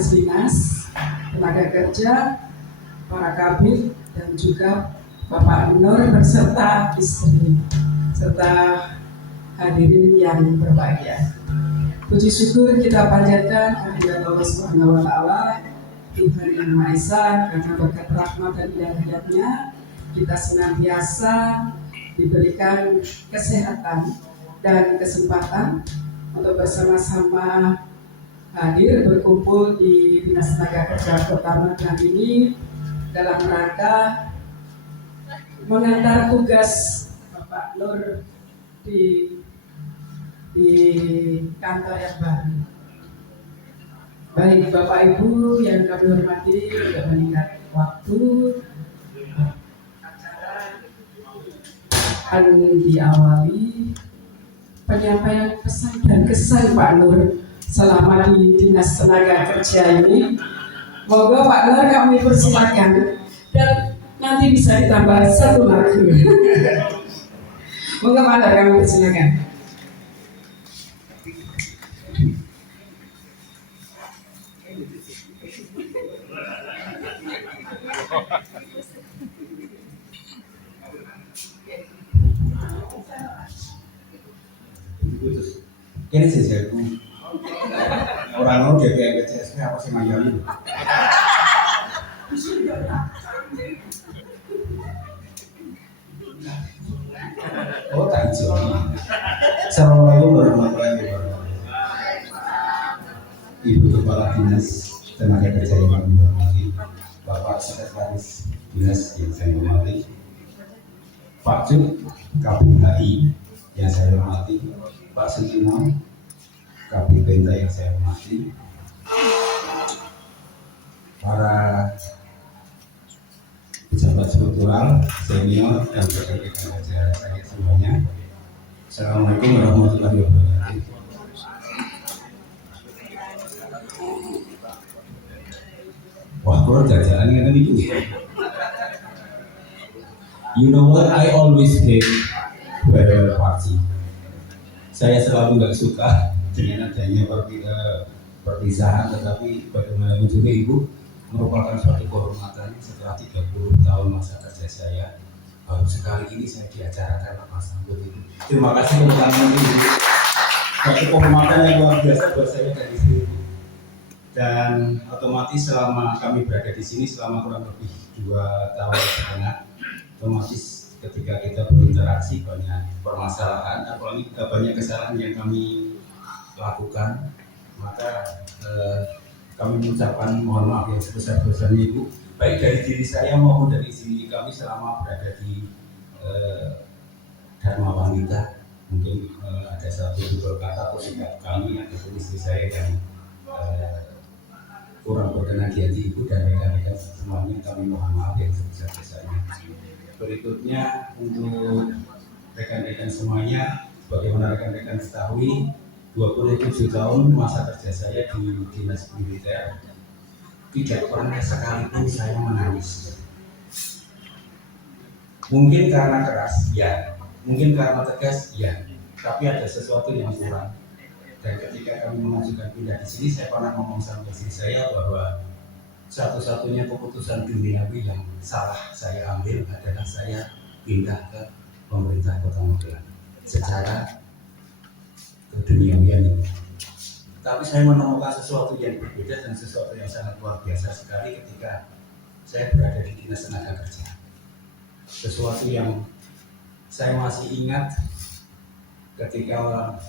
petugas dinas, tenaga kerja, para kabin, dan juga Bapak Nur beserta istri, serta hadirin yang berbahagia. Puji syukur kita panjatkan kehadirat Allah Subhanahu wa Ta'ala, Tuhan Yang Maha Esa, karena berkat rahmat dan hidayah-Nya kita senantiasa diberikan kesehatan dan kesempatan untuk bersama-sama hadir berkumpul di Dinas Tenaga Kerja Kota Magelang ini dalam rangka mengantar tugas Bapak Nur di kantor yang baru. Baik Bapak Ibu yang kami hormati, tidak meningkat waktu, acara akan diawali penyampaian pesan dan kesan Pak Nur selama di Dinas Tenaga Kerja ini. Moga Pak Nur kami persilakan dan nanti bisa ditambah satu lagu. Moga Pak Nur kami persilakan. Ini sih saya orang mau DPR PCSP apa sih manggilnya? Oh tak hijau. Assalamualaikum warahmatullahi wabarakatuh. Ibu Kepala Dinas Tenaga Kerja yang kami hormati, Bapak Sekretaris Dinas yang saya hormati, Pak Cuk Kabin HI yang saya hormati, Pak Sutino Kabin Penta yang saya hormati, para pejabat struktural, senior, dan rekan-rekan kerja saya semuanya. Assalamualaikum warahmatullahi wabarakatuh. Wah, kalau jajarannya kan itu. You know what? I always hate farewell party. Saya selalu nggak suka dengan adanya perpisahan, tetapi bagaimanapun juga Ibu merupakan suatu kehormatan setelah 30 tahun masa kerja saya. Baru sekali ini saya diacarakan Mas Sambut itu. Terima kasih teman-teman Ibu. Suatu kehormatan yang luar biasa buat saya dari sini. Dan otomatis selama kami berada di sini selama kurang lebih 2 tahun setengah, otomatis ketika kita berinteraksi banyak permasalahan, apalagi banyak kesalahan yang kami lakukan, maka kami mengucapkan mohon maaf yang sebesar-besarnya Ibu, baik dari diri saya maupun dari diri kami selama berada di Dharma Wanita. Mungkin ada satu dua kata atau sikap kami ataupun istri saya yang kurang berkenan di hati Ibu dan rekan-rekan semuanya, kami mohon maaf yang sebesar-besarnya. Berikutnya untuk rekan-rekan semuanya, bagaimana rekan-rekan ketahui, 27 tahun masa kerja saya di dinas militer, tidak pernah sekalipun saya menangis. Mungkin karena keras, ya. Mungkin karena tegas, ya. Tapi ada sesuatu yang kurang. Dan ketika kami mengajukan pindah di sini, saya pernah ngomong sama istri saya bahwa satu-satunya keputusan duniawi yang salah saya ambil adalah saya pindah ke pemerintah Kota Magelang secara keduniawian ini. Tapi saya menemukan sesuatu yang berbeda dan sesuatu yang sangat luar biasa sekali ketika saya berada di Dinas Tenaga Kerja. Sesuatu yang saya masih ingat ketika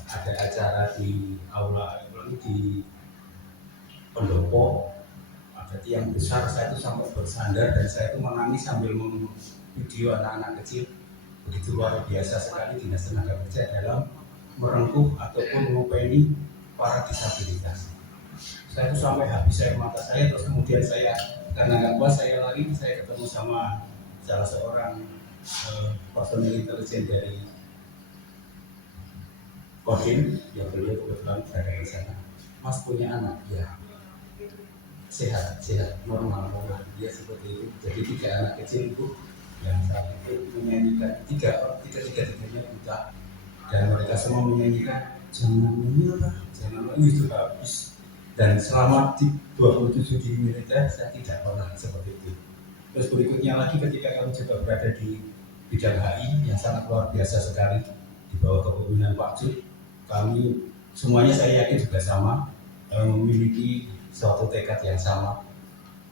ada acara di aula di pendopo, ada tiang besar, saya itu sampai bersandar dan saya itu menangis sambil video anak-anak kecil. Begitu luar biasa sekali Dinas Tenaga Kerja dalam merengkuh ataupun mengopeni para disabilitas. Saya itu sampai habis air mata saya, terus kemudian saya karena nggak kuat saya lari, saya ketemu sama salah seorang personil intelijen dari Kodim, yang beliau kebetulan berada di sana. Mas punya anak? Ya. Sehat, normal. Dia seperti itu. Jadi 3 anak kecil itu yang saat itu menyanyikan tiga-tiganya buta, dan mereka semua menyanyikan jangan menyerah, jangan itu habis. Dan selama di 27 di militer saya tidak pernah seperti itu. Terus berikutnya lagi ketika kami juga berada di bidang HI yang sangat luar biasa sekali di bawah kepemimpinan Pak Cuk, kami semuanya saya yakin juga sama, memiliki suatu tekad yang sama.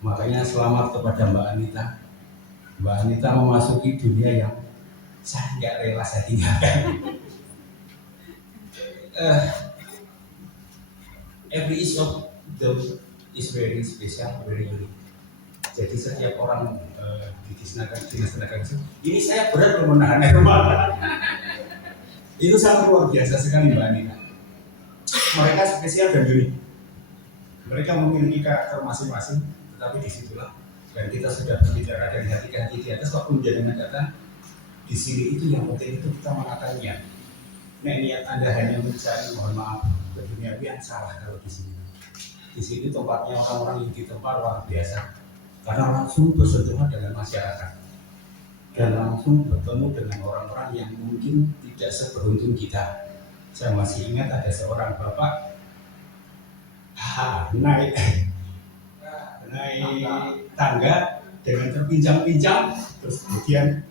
Makanya selamat kepada Mbak Anita. Mbak Anita memasuki dunia yang saya nggak rela saya tinggalkan. Every each of those is very special, very unique. Jadi setiap orang di dinas tenaga kerja, ini saya berat menahan air mata. Itu sangat luar biasa sekali Mbak Anita. Mereka spesial dan unik. Mereka memiliki karakter masing-masing, tetapi disitulah dan kita sudah berbicara dari hati ke hati di atas. Waktu menjadi datang di sini itu yang penting itu kita mengatakan niat. Niat Anda hanya mencari, mohon maaf, ke dunia yang salah kalau di sini. Di sini tempatnya orang-orang yang di tempat luar biasa, karena langsung bersentuhan dengan masyarakat dan langsung bertemu dengan orang-orang yang mungkin tidak seberuntung kita. Saya masih ingat ada seorang bapak naik tangga dengan terpincang-pincang, terus kemudian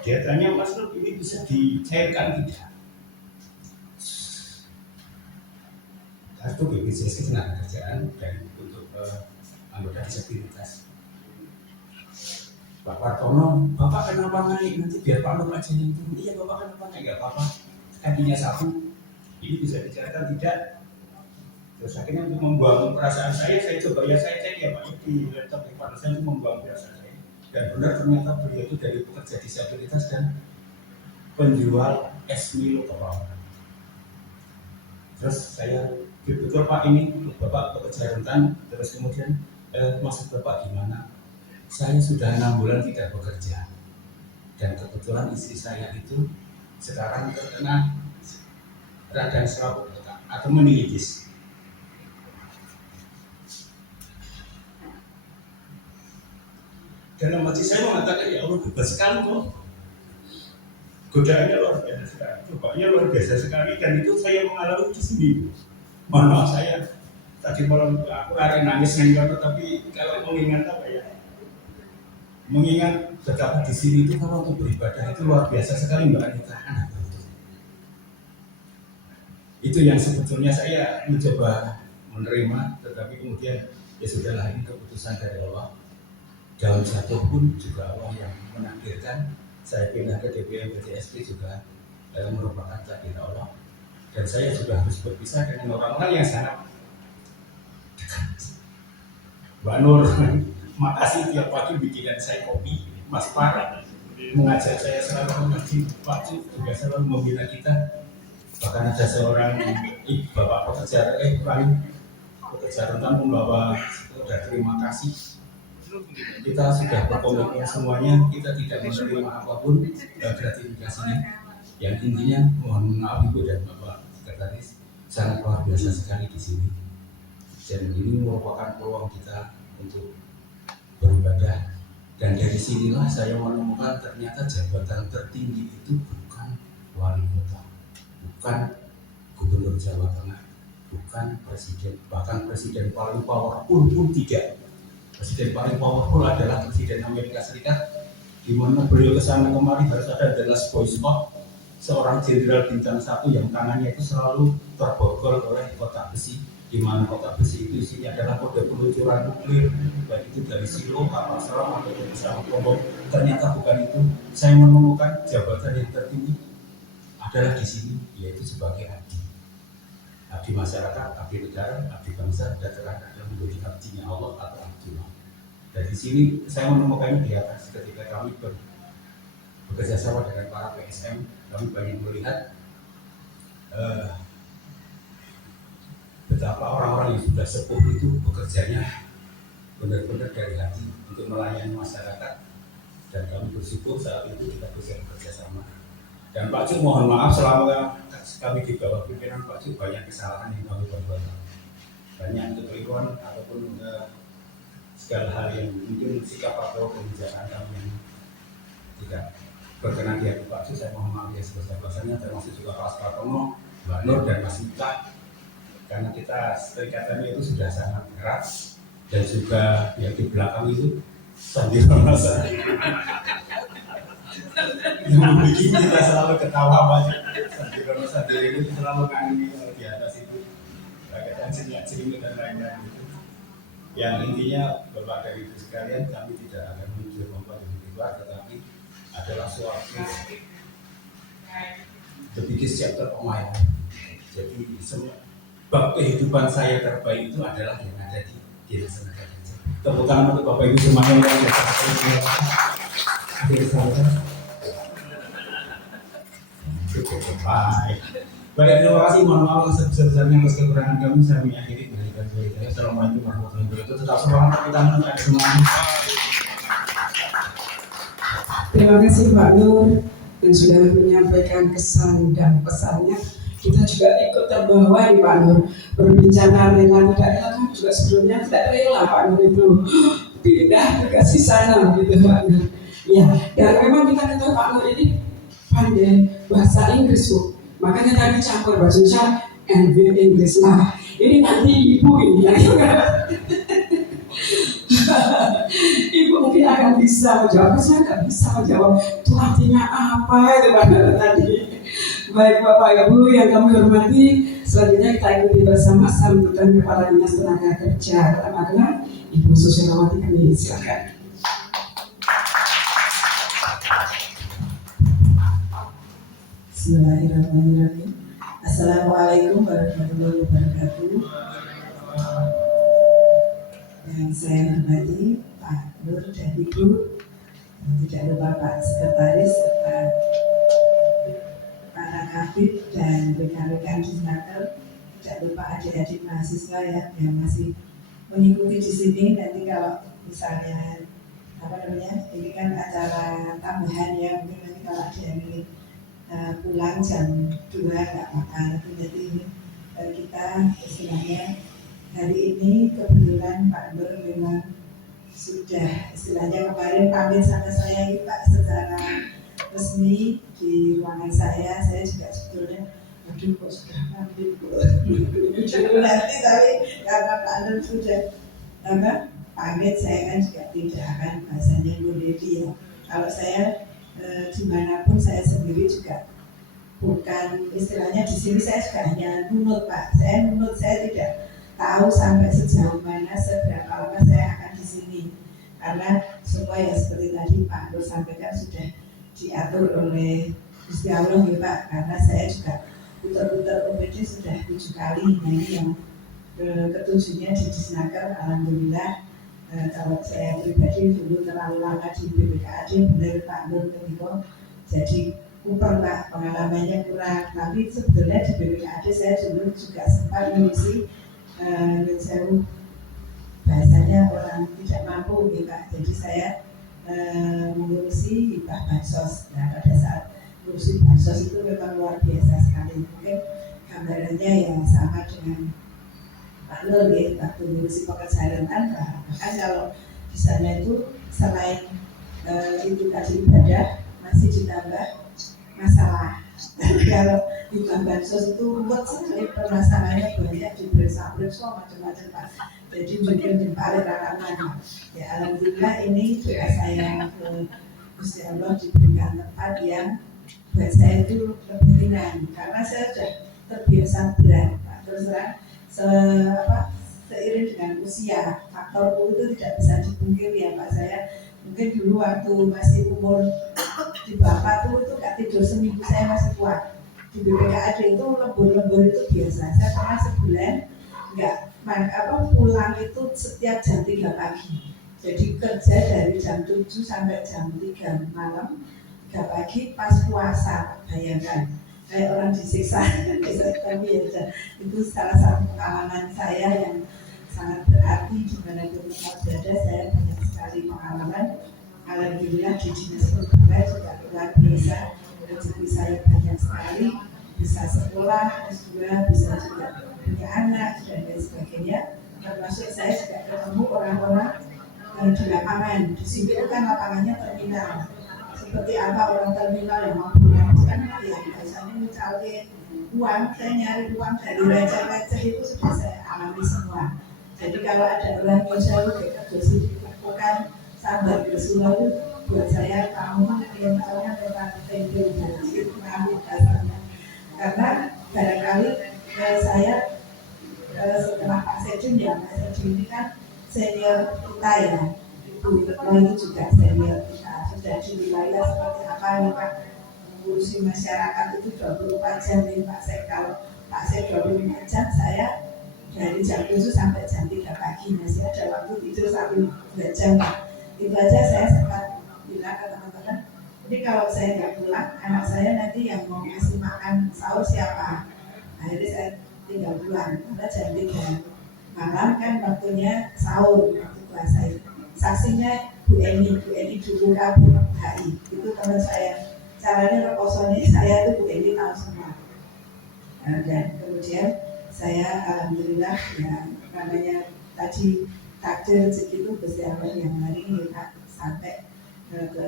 dia tanya, Mas Nur, ini bisa dicairkan tidak? Itu BPJS tenaga kerjaan dan untuk anggota disabilitas. Pak Wartono, Bapak kenapa naik? Nanti biar Pak Nur aja yang turun. Iya Bapak kenapa naik? Gak apa-apa, kakinya sapu. Ini bisa dicairkan tidak? Terus akhirnya untuk membuang perasaan saya coba ya saya cek ya Pak di laptop di partner saya, untuk membuang perasaan saya. Dan benar ternyata beliau itu dari pekerja disabilitas dan penjual es Milo ke bawah. Terus saya betul Pak ini Bapak pekerja rentan. Terus kemudian maksud Bapak gimana? Saya sudah 6 bulan tidak bekerja dan kebetulan istri saya itu sekarang terkena radang selaput otak atau meningitis. Dalam hati saya mengatakan, ya Allah hebat sekali kok. Godaannya luar biasa sekali, cobanya luar biasa sekali, dan itu saya mengalami di sini. Mohon maaf saya tadi malam aku lari nangis nengok, tapi kalau mengingat apa ya? Mengingat betapa di sini itu kalau untuk beribadah itu luar biasa sekali Mbak Anita. Itu yang sebetulnya saya mencoba menerima, tetapi kemudian ya sudahlah, ini keputusan dari Allah. Daun jatuh pun juga Allah yang menakdirkan. Saya pindah ke DPM PTSP juga merupakan takdir Allah. Dan saya juga harus berpisah dengan orang-orang yang sangat dekat. Mbak Nur, makasih tiap pagi bikinan saya kopi. Mas Parah mengajar saya selalu mengaji. Pak Cuk juga selalu membina kita. Bahkan ada seorang bapak pekerja rentan membawa terima kasih. Kita sudah berkomitmen semuanya, kita tidak menerima apapun gratifikasinya. Yang intinya mohon maaf Ibu dan Bapak Sekretaris, sangat luar biasa sekali di sini. Dan ini merupakan peluang kita untuk beribadah. Dan dari sinilah saya menemukan ternyata jabatan tertinggi itu bukan wali kota, bukan gubernur Jawa Tengah, bukan presiden, bahkan presiden paling powerful pun tidak. Presiden paling powerful adalah Presiden Amerika Serikat, di mana beliau kesana kemari harus ada Dallas Boy Scout, seorang jenderal bintang 1 yang tangannya itu selalu terborgol oleh kotak besi, di mana kotak besi itu isinya adalah kode peluncuran nuklir, baik itu dari silo, kapal selam atau pesawat bom. Ternyata bukan itu. Saya menemukan jabatan yang tertinggi adalah di sini, yaitu sebagai abdi masyarakat, abdi negara, abdi bangsa, dan terakhir adalah menjadi abdinya Allah atau abdullah. Dan di sini saya menemukannya di atas ketika kami bekerja sama dengan para PSM. Kami banyak melihat betapa orang-orang yang sudah sepuh itu bekerjanya benar-benar dari hati untuk melayani masyarakat. Dan kami bersyukur saat itu kita bisa bekerja sama. Dan Pak Cuk mohon maaf, selama kami di bawah pimpinan Pak Cuk banyak kesalahan yang kami perbuat, banyak kekeliruan ataupun segala hal yang mungkin sikap atau kebijakan kami yang tidak berkenan di hati Pak Cuk. Saya mohon maaf ya sebesar-besarnya, termasuk juga Pak Spartono, Mbak Nur dan Mas Mita. karena kita serikatannya itu sudah sangat erat, dan juga yang di belakang itu Sandirono Sandiri yang membuat kita selalu ketawa banget. Sandirono Sandiri itu selalu ngangin di atas itu kaitan senyap-senyum dan lain-lain itu. Yang intinya Bapak dan Ibu sekalian, kami tidak akan menuju lomba di luar, tetapi adalah suatu the biggest chapter of my life. Jadi semua bab kehidupan saya terbaik itu adalah yang ada di Dinas Tenaga Kerja. Tepuk tangan untuk Bapak Ibu semuanya yang akhir saya. Baik, terima kasih. Mohon maaf sebesar-besarnya atas kekurangan kami. Saya mengakhiri dari saya. Assalamualaikum warahmatullahi wabarakatuh. Tetap semangat, kita menunjukkan semuanya. Terima kasih Pak Nur yang sudah menyampaikan kesan dan pesannya. Kita juga ikut terbawa nih Pak Nur. Berbicara rela tidak rela kan juga sebelumnya tidak rela Pak Nur itu pindah ke sana gitu Pak Nur. Ya, dan memang kita ketahui Pak Nur ini pandai bahasa Inggris Bu. Makanya tadi campur bahasa Indonesia and Inggris. Nah, ini nanti ibu ini ya. Ibu mungkin akan bisa menjawab, saya nggak bisa menjawab itu artinya apa itu pada tadi. Baik Bapak Ibu yang kami hormati, selanjutnya kita ikuti bersama sambutan Kepala Dinas Tenaga Kerja Kota Magelang, Ibu Susirawati, kami silakan. Bismillahirrahmanirrahim. Assalamualaikum warahmatullahi wabarakatuh. Yang saya hormati Pak Nur dan Ibu, tidak lupa Pak Sekretaris serta para kabit dan rekan-rekan di Snaker, tidak lupa adik-adik mahasiswa yang masih mengikuti di sini. Nanti kalau misalnya ini kan acara tambahan ya, mungkin nanti kalau ada yang ingin pulang jam 2 nggak apa-apa. Jadi ini kita istilahnya hari ini kebetulan Pak Nur memang sudah istilahnya kemarin pamit sama saya ini Pak secara resmi di ruangan saya juga sebetulnya aduh kok sudah pamit nanti tapi karena Pak Nur sudah pamit, saya kan juga tidak akan bahasanya boleh ya. Kalau saya dimanapun saya sendiri juga bukan istilahnya di sini saya juga hanya nunut Pak. Saya nunut, saya tidak tahu sampai sejauh mana seberapa lama saya akan di sini, karena semua ya seperti tadi Pak Nur sampaikan sudah diatur oleh Gusti Allah ya Pak. Karena saya juga putar-putar OPD sudah 7 kali, nah ini yang ketujuhnya di Disnaker. Alhamdulillah. Kalau saya pribadi dulu terlalu lama di BPKAD, benar Pak Nur ketika jadi Cooper Pak, pengalamannya kurang. Tapi sebetulnya di BPKAD saya dulu juga sempat mengisi sewu bahasanya orang tidak mampu gitu Pak. Jadi saya mengurusi hibah bansos. Nah pada saat mengurusi bansos itu memang luar biasa sekali. Mungkin gambarannya ya sama dengan Pak Nur ya, waktu ngurusi pekerjaan bahkan kalau di sana itu selain itu tadi ibadah masih ditambah masalah. Kalau di bansos itu ruwet sekali permasalahannya, banyak diperiksa-periksa macam-macam Pak. Jadi mungkin dibalik rakaman. Ya alhamdulillah ini doa saya ke Gusti Allah diberikan tempat yang buat saya itu lebih ringan, karena saya sudah terbiasa berat Pak. Terus terang seiring dengan usia, faktor U itu tidak bisa dipungkiri ya Pak. Saya mungkin dulu waktu masih umur di bawah 40 itu gak tidur seminggu saya masih kuat. Di BPKAD itu lembur-lembur itu biasa. Saya pernah sebulan nggak pulang itu setiap jam 3 pagi. Jadi kerja dari jam 7 sampai jam 3 malam, 3 pagi pas puasa, bayangkan. Kayak orang disiksa, tapi ya itu salah satu pengalaman saya yang sangat berarti di mana tempat berada. Saya banyak sekali pengalaman. Alhamdulillah di dinas perhubungan juga luar biasa. Rezeki saya banyak sekali, bisa sekolah, S2, bisa juga punya anak dan lain sebagainya. Termasuk saya juga ketemu orang-orang di lapangan. Di sini kan lapangannya terminal. seperti apa orang terminal yang mau pulang itu kan ya biasanya mencari uang, saya nyari uang dari receh-receh itu sudah saya alami semua. Jadi kalau ada orang yang saya dekat dosis bukan sabar bersuara buat saya kamu mentalnya tentang tempe dan itu ngambil dasarnya karena barangkali saya setelah Pak Sedin ya Pak Sedin ini kan senior kita ya Ibu Retno itu juga senior kita sudah di wilayah seperti apa nih Pak mengurusi masyarakat itu 24 jam nih Pak Sek kalau Pak Sek 24 jam saya dari jam 7 sampai jam 3 pagi masih ada waktu tidur sampai 2 jam Pak itu aja saya sempat bilang ke teman-teman jadi kalau saya nggak pulang anak saya nanti yang mau ngasih makan sahur siapa akhirnya saya tinggal pulang karena jam 3 malam kan waktunya sahur waktu puasa itu saksinya Bu Eni dulu kabur HI itu teman saya caranya reposonnya saya itu Bu Eni tahu semua dan kemudian saya alhamdulillah ya namanya tadi takdir rezeki itu bersiapkan yang hari ini Pak sampai ke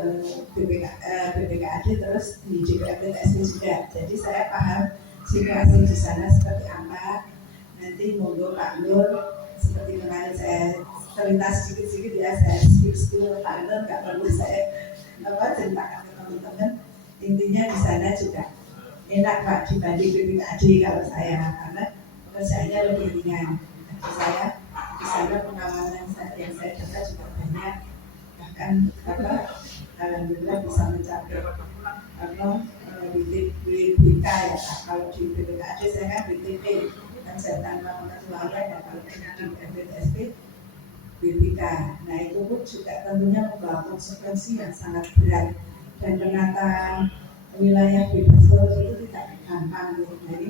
BPKAD terus di JPTSB juga jadi saya paham situasi di sana seperti apa nanti monggo Pak Nur seperti kemarin saya terlintas sedikit-sedikit ya saya skill Pak Nur nggak perlu saya ceritakan ke teman-teman intinya di sana juga enak Pak dibanding BPKAD kalau saya karena pekerjaannya lebih ringan jadi saya di sana pengalaman yang saya dapat juga banyak bahkan alhamdulillah bisa mencapai BPK ya kalau di BPKAD saya kan BTP kan jabatan pengecualian dan kalau di BPTSB BPK nah itu pun juga tentunya membawa konsekuensi yang sangat berat dan penataan wilayah bebas lulus itu tidak gampang gitu jadi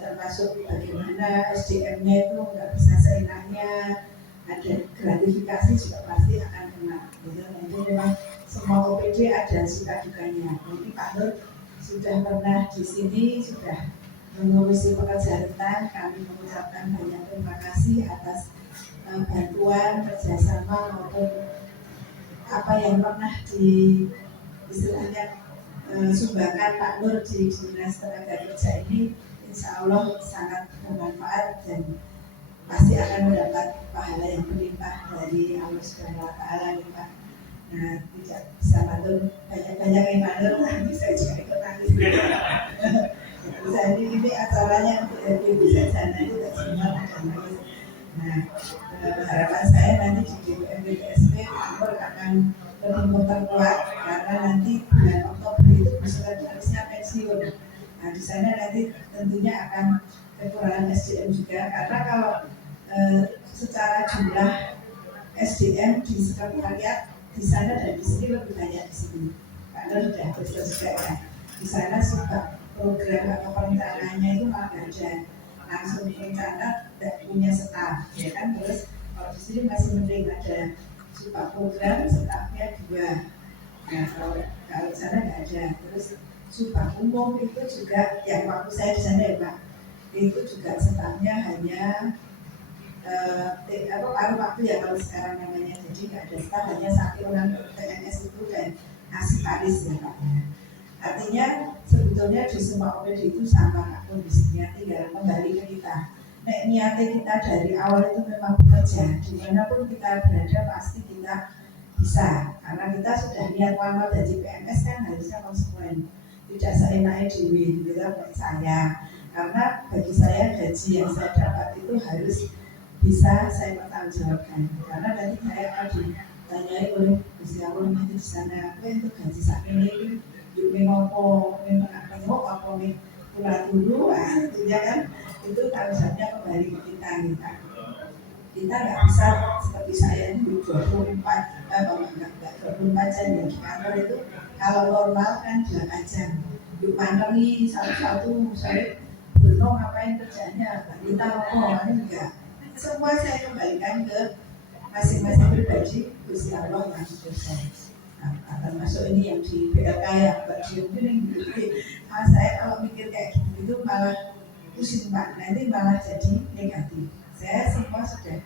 termasuk bagaimana SDM-nya itu nggak bisa seenaknya ada gratifikasi juga pasti akan kena gitu. Itu memang semua OPD ada suka dukanya jadi Pak Nur sudah pernah di sini sudah mengurusi pekerjaan kami mengucapkan banyak terima kasih atas bantuan kerjasama maupun apa yang pernah di istilahnya sumbangkan Pak Nur di Dinas Tenaga Kerja ini insya Allah sangat bermanfaat dan pasti akan mendapat pahala yang berlimpah dari Allah Subhanahu Wa Taala nih Pak. Nah tidak bisa bantu banyak-banyak yang bantu nanti saya juga ikut nangis. Jadi ini acaranya untuk bisa sana itu semua ada nangis. Nah harapan saya nanti di BPSP Pak Nur akan lebih memperkuat karena nanti bulan Oktober itu harusnya pensiun. Nah di sana nanti tentunya akan kekurangan SDM juga karena kalau secara jumlah SDM di sekretariat di sana dan di sini lebih banyak di sini karena sudah berselesai ya. Di sana sudah program atau perencanaannya itu malah ada langsung rencana tidak punya staf ya kan terus kalau di sini masih mending ada sudah program stafnya 2 nah kalau di sana nggak ada terus sumpah umum itu juga yang waktu saya di sana ya Pak itu juga stafnya hanya paruh waktu ya kalau sekarang namanya jadi nggak ada staf hanya 1 orang PNS itu dan asiparis ya Pak artinya sebetulnya di semua OPD itu sama Pak kondisinya tinggal kembali ke kita niatnya kita dari awal itu memang bekerja dimanapun kita berada pasti kita bisa karena kita sudah niat awal dari PNS kan harusnya konsekuen tidak seenaknya dewi gitu kan saya karena bagi saya gaji yang saya dapat itu harus bisa saya pertanggungjawabkan karena nanti saya akan ditanyai oleh Gusti Allah nanti di sana apa itu gaji saat ini yuk mengopo apa nih pulang dulu ya kan itu tanggungannya kembali ke kita kita nggak bisa seperti saya ini 24 jam ya di kantor itu kalau normal kan 8 jam yuk manteri satu-satu misalnya belum ngapain kerjanya kita ini enggak semua saya kembalikan ke masing-masing pribadi Gusti Allah yang berkata akan masuk ini yang di BLK ya ini saya kalau mikir kayak gitu malah pusing Pak nanti malah jadi negatif saya semua sudah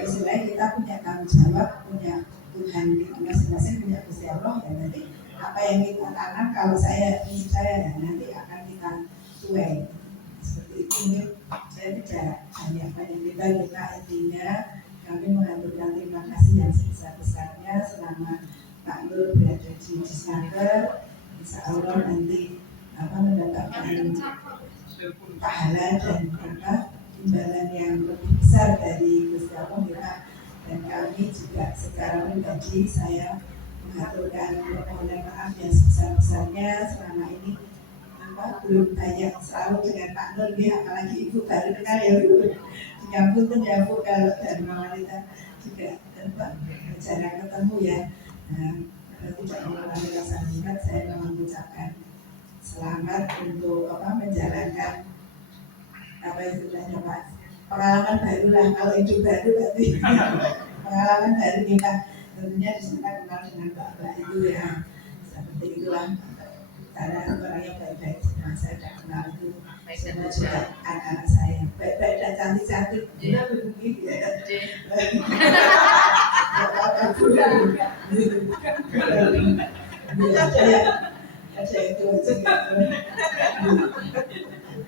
istilahnya kita punya tanggung jawab punya Tuhan masing-masing punya Gusti Allah ya nanti apa yang kita tanam kalau saya ya, nanti akan kita tuai seperti itu. Mungkin saya tidak banyak kita intinya kami mengaturkan terima kasih yang sebesar-besarnya selama Pak Nur berada di Disnaker. Insya Allah nanti mendapatkan pahala dan imbalan yang lebih besar dari Gusti Allah. Dan kami juga secara pribadi saya mengaturkan permohonan maaf yang sebesar-besarnya selama ini belum banyak selalu dengan Pak Nur, apalagi Ibu baru kenal ya Bu. Diampun ya Bu kalau dari wanita juga jarang ketemu ya. Tidak mengurangi rasa hormat, saya mengucapkan selamat untuk menjalankan apa istilahnya Pak, pengalaman baru lah, kalau hidup baru berarti pengalaman baru kita tentunya di sana kenal dengan Bapak itu ya, seperti itulah karena orang yang baik-baik saya tidak kenal itu semua juga anak-anak saya baik-baik dan cantik-cantik dia begitu ya.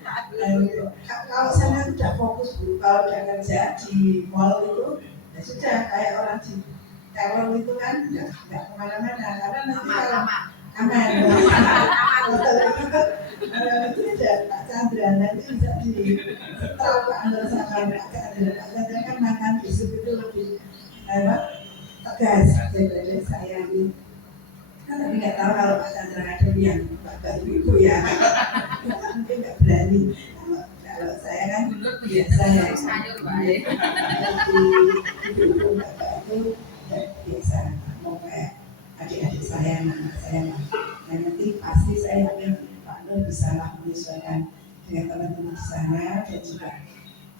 Ada itu kalau saya tidak fokus Bu, kalau udah kerja di mall itu ya sudah kayak orang di teror itu kan nggak kemana-mana karena nanti kalau aman itu ada Pak Chandra nanti bisa di setel Pak Nur sama Pak Chandra kan makan besok itu lebih tegas daripada saya ini. Tapi nggak tahu kalau Pak Chandra ada yang Bapak Ibu ya, mungkin nggak berani. Kalau saya kan biasa ya, ibu Bapak itu biasa mau kayak adik-adik saya, anak saya lah. Dan nanti pasti saya yakin Pak Nur bisa lah menyesuaikan dengan teman-teman di sana dan juga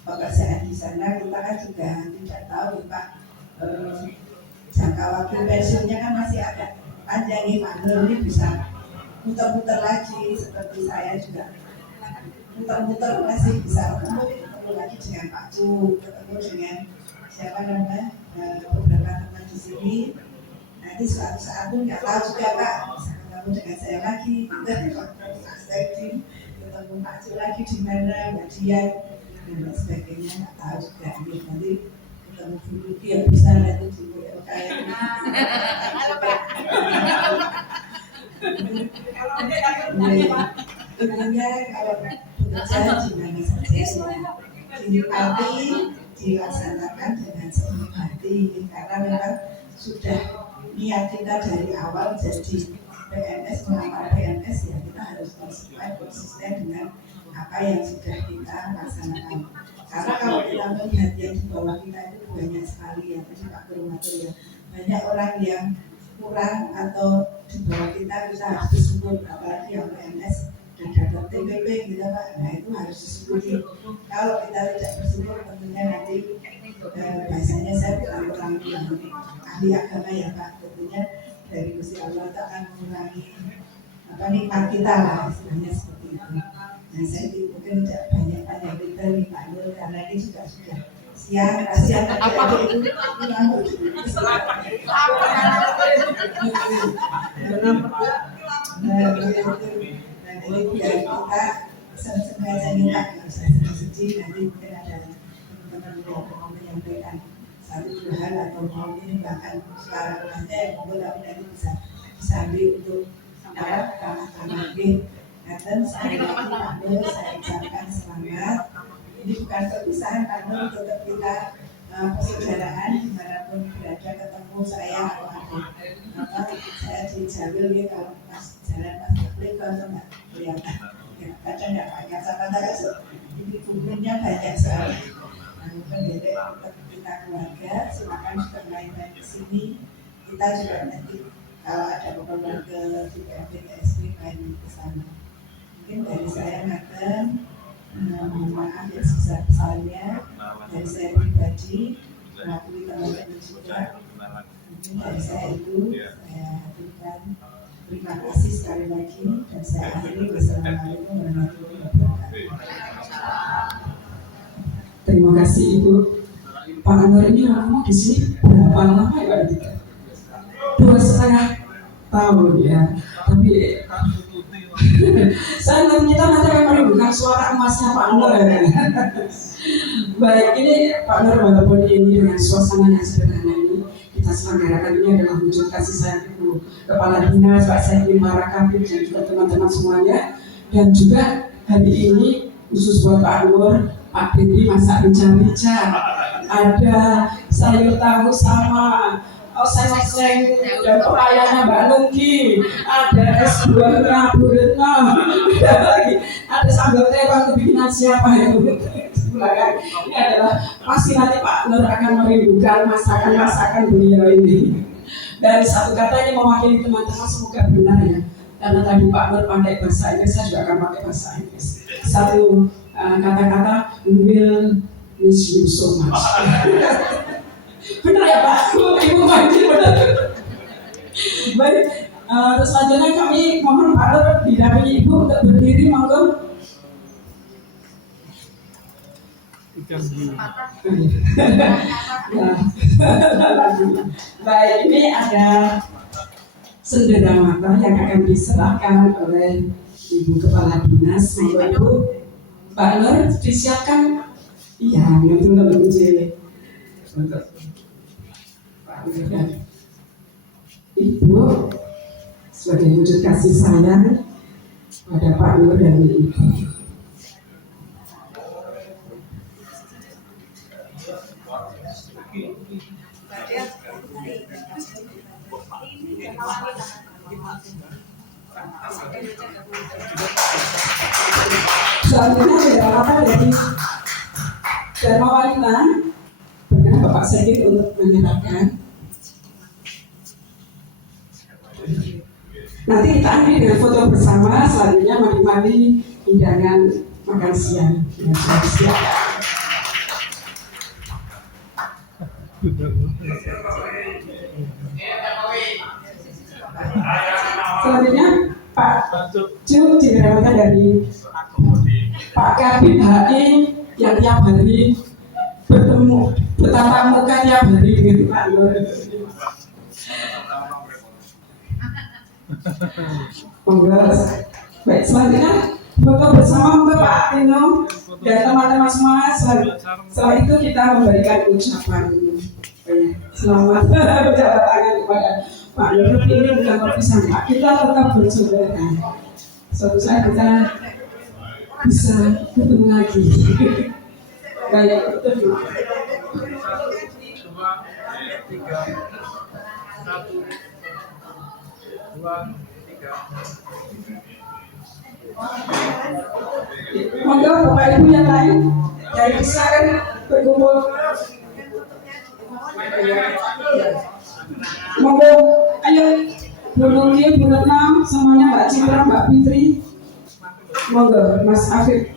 pekerjaan di sana. Kita kan juga tidak tahu Pak, jangka waktu pensiunnya kan masih ada panjang nih Pak Nur ini bisa muter-muter lagi seperti saya juga muter-muter masih bisa ketemu lagi dengan Pak Cu, ketemu dengan siapa namanya beberapa teman di sini. Nanti suatu saat pun nggak tahu juga Pak bisa ketemu dengan saya lagi, ketemu Pak Cu lagi di mana, Mbak Dian dan lain sebagainya nggak tahu juga. Nanti ketemu dulu dia bisa nanti di kayak intinya kalau bekerja di mana saja dinikmati, dilaksanakan dengan sepenuh hati karena memang sudah niat kita dari awal jadi PNS melamar PNS ya kita harus konsisten dengan apa yang sudah kita laksanakan. Karena kalau kita melihat yang di bawah kita itu banyak sekali ya, tadi Pak Guru ya, banyak orang yang kurang atau di bawah kita harus disyukur, apalagi yang PNS dan dapat TPP gitu Pak, nah itu harus disyukuri. Kalau kita tidak bersyukur tentunya nanti biasanya saya bukan orang yang ahli agama ya Pak, tentunya dari Gusti Allah itu akan mengurangi nikmat kita lah, istilahnya seperti itu. Nah saya mungkin tidak banyak kita nih Pak Nur karena ini sudah siang, kasihan adik-adik itu dan ini biar kita sengaja minta kalau saya sedih nanti mungkin ada teman-teman yang mau menyampaikan satu dua hal atau mungkin bahkan sekarang saja yang monggo tapi nanti bisa disambil untuk ramah-ramah dan sekali lagi Pak Nur saya ucapkan selamat. Ini bukan perpisahan Pak Nur, tetap kita persaudaraan dimanapun berada ketemu saya atau ada saya di Jawil ya kalau pas jalan pas legal atau nggak kelihatan ya, kadang nggak pakai kacamata ini bukunya banyak sekali. Nah mungkin kita keluarga silakan juga main-main ke sini, kita juga nanti kalau ada keperluan ke DPRD KSP main ke sana. Mungkin dari saya ngaten mohon maaf yang sebesar-besarnya dari saya pribadi mewakili teman-teman juga. Mungkin dari saya itu saya berikan terima kasih sekali lagi dan saya akhiri. Wassalamualaikum warahmatullahi wabarakatuh. Terima kasih Ibu. Pak Anwar ini lama di sini berapa lama ya Pak? 2,5 tahun ya. Tapi saya kita nanti akan merindukan suara emasnya Pak Nur ya. Baik, ini Pak Nur, walaupun ini dengan suasana yang sederhana ini kita selenggarakan, ini adalah wujud kasih sayang Ibu Kepala Dinas, Pak Sekjen, para kabin, dan juga teman-teman semuanya. Dan juga hari ini khusus buat Pak Nur, Pak Dendi masak rica-rica, ada sayur tahu sama oseng-oseng dan pepayanya Mbak Nungki, ada es buahnya Bu Retno, ada lagi, ada sambal terong kebikinan siapa ya Bu? Ini adalah pasti nanti Pak Nur akan merindukan masakan-masakan beliau ini. Dan satu kata ini mewakili teman-teman, semoga benar ya. Karena tadi Pak Nur pakai bahasa Inggris, saya juga akan pakai bahasa Inggris. Satu kata-kata, we will miss you so much. Benar ya Pak? Ibu manggil benar. Baik, terus selanjutnya kami mohon Pak Nur didampingi Ibu untuk berdiri, monggo. Baik, ini ada sendera mata yang akan diserahkan oleh Ibu Kepala Dinas. Ibu Pak Nur disiapkan. Iya, itu lebih kecil. Ibu sebagai wujud kasih sayang pada Pak Nur dan Ibu. Selanjutnya ada apa dari Dharma Wanita, berkenan Bapak Sekjen untuk menyerahkan. Nanti kita akhiri dengan foto bersama, selanjutnya menikmati hidangan makan siang. Ya, siap. Selanjutnya Pak Cu dirawatkan dari Pak Kabin HI yang tiap hari bertatap muka tiap hari dengan Pak Nur. Baik, selanjutnya foto bersama untuk Pak Tino dan teman-teman semua. Setelah itu kita memberikan ucapan selamat berjabat tangan kepada Pak Nur. Ini bukan perpisahan Pak, kita tetap bersaudara. Suatu saat kita bisa ketemu lagi. Baik, betul. 2, 3, 1, 2, 3. Monggo Bapak Ibu yang lain dari pesantren berkumpul. Monggo, ayo Bu Nungki, Bu Retno, semuanya Mbak Citra, Mbak Fitri. Monggo, Mas Afif,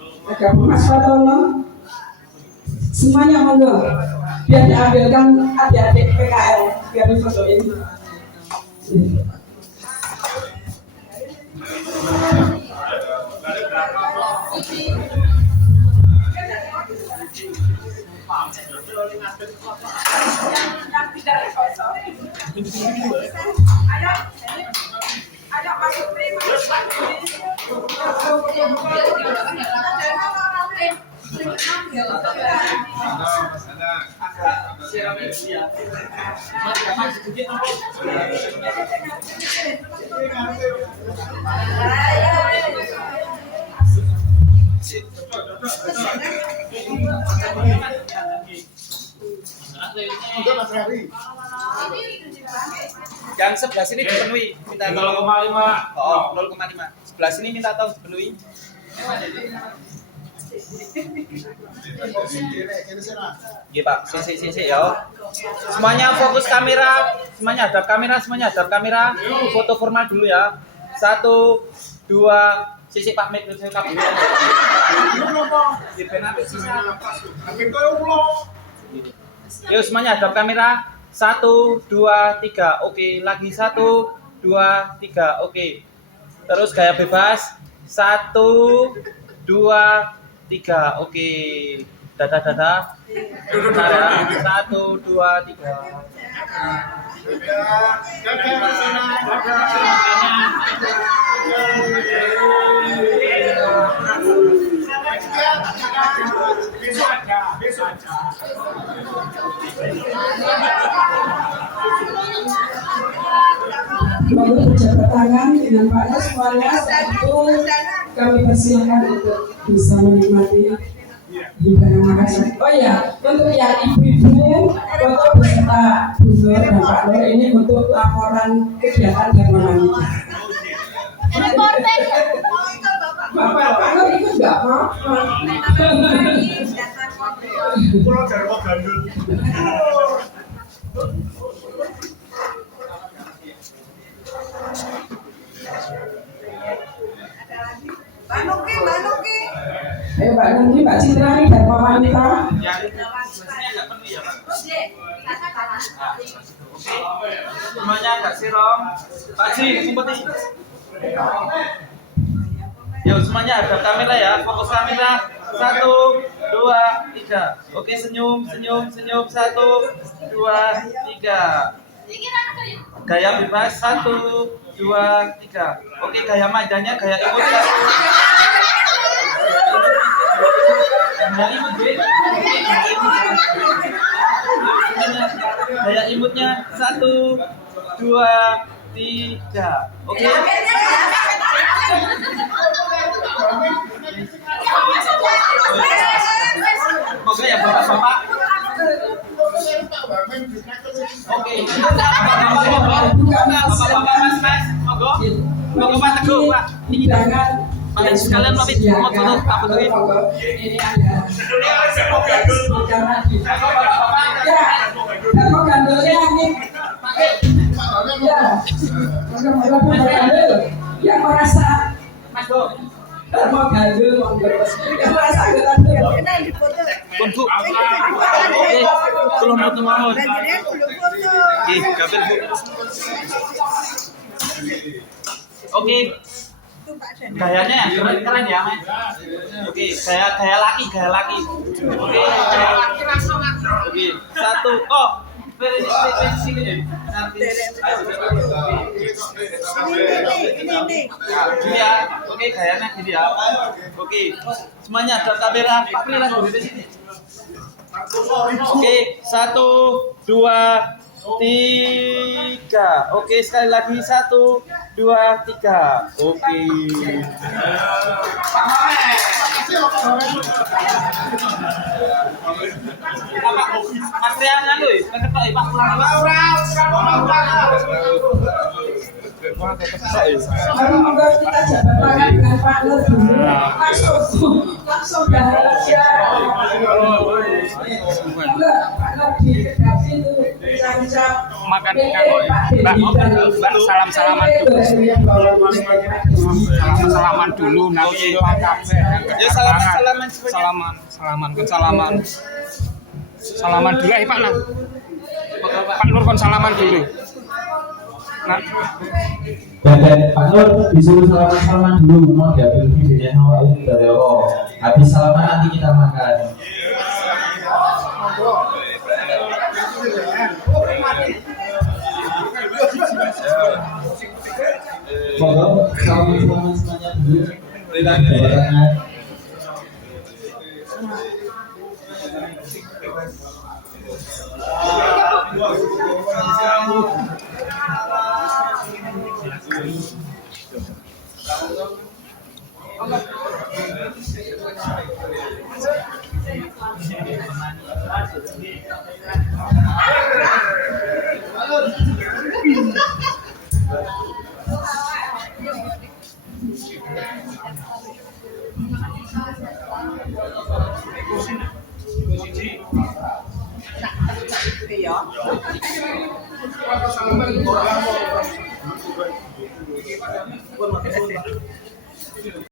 Mas Fatono, semuanya monggo. Biar diambilkan adik-adik PKL, biar difotoin. Ayo masuk Yang sebelah sini dipenuhi, minta 0,5. Oh, 0,5. Sebelah sini minta tolong dipenuhi. Iya Pak, sini ya. Semuanya fokus kamera, semuanya hadap kamera, foto formal dulu ya. 1, 2, sisi Pak Mik, sisi kabel. Di penalti sisa. Yuk semuanya hadap kamera. 1, 2, 3. Oke, lagi 1, 2, 3. Oke. Terus gaya bebas. 1, 2, 3. Oke. Dadah. Bentar ya. 1, 2, 3. Lalu berjabat tangan dengan Pak Nur semuanya. Setelah itu kami persilakan untuk bisa menikmati hidangan makanan. Oh ya, untuk yang ibu-ibu foto beserta Bu Nur dan Pak Nur ini untuk laporan kegiatan Dharma Wanita. Bapak Nur ikut nggak apa-apa. Pulau Jawa Gandul. Ayo Mbak Nuki, Mbak Citra nih Dharma Wanita. Semuanya agak sirong. Pak Ji, kumputin. Yuk semuanya hadap kamera ya, fokus kamera. 1, 2, 3. Oke, senyum. 1, 2, 3. Gaya bebas 1, 2, 3. Oke, gaya majanya, gaya imutnya. Gaya imutnya 1, 2, 3. Oke. Oke ya bapak-bapak. Oke. Bapak-bapak mas, monggo Pak Teguh Pak. Hidangan Paling sekalian pamit mau foto Pak Putri. ini ada ya, Dharma Gandulnya ini ya, Dharma Gandul yang merasa Mas Do. Dharma Gandul yang merasa anggota Pun Bu. Oke, tolong foto mawon. Oke, kabel Bu. Oke. Gayanya keren ya, Mas. Oke, gaya laki. Oke, Oke, 1. Oh, sini. Gini ya. Oke, gayanya gini ya. Oke, semuanya ada kamera. Pak Pri lah di sini. Oke, 1, 2, 3. Oke, sekali lagi 1, 2, 3. Oke. Pak Mamet. Mas Rian nganu ya, ketok Pak pulang. Monggo kita jabat tangan dengan Pak Nur dulu. Langsung bahagia. Enggak, Pak Nur di kedap itu ucap makan Mbak salam-salaman dulu nanti Ya salaman dulu Pak Nah. Pak Nur kon salaman dulu. Nah. Dan Pak Nur disuruh salaman dulu, mau diambil videonya sama ini dari Allah. Habis salaman nanti kita makan. Monggo, salaman semuanya dulu. Tangan.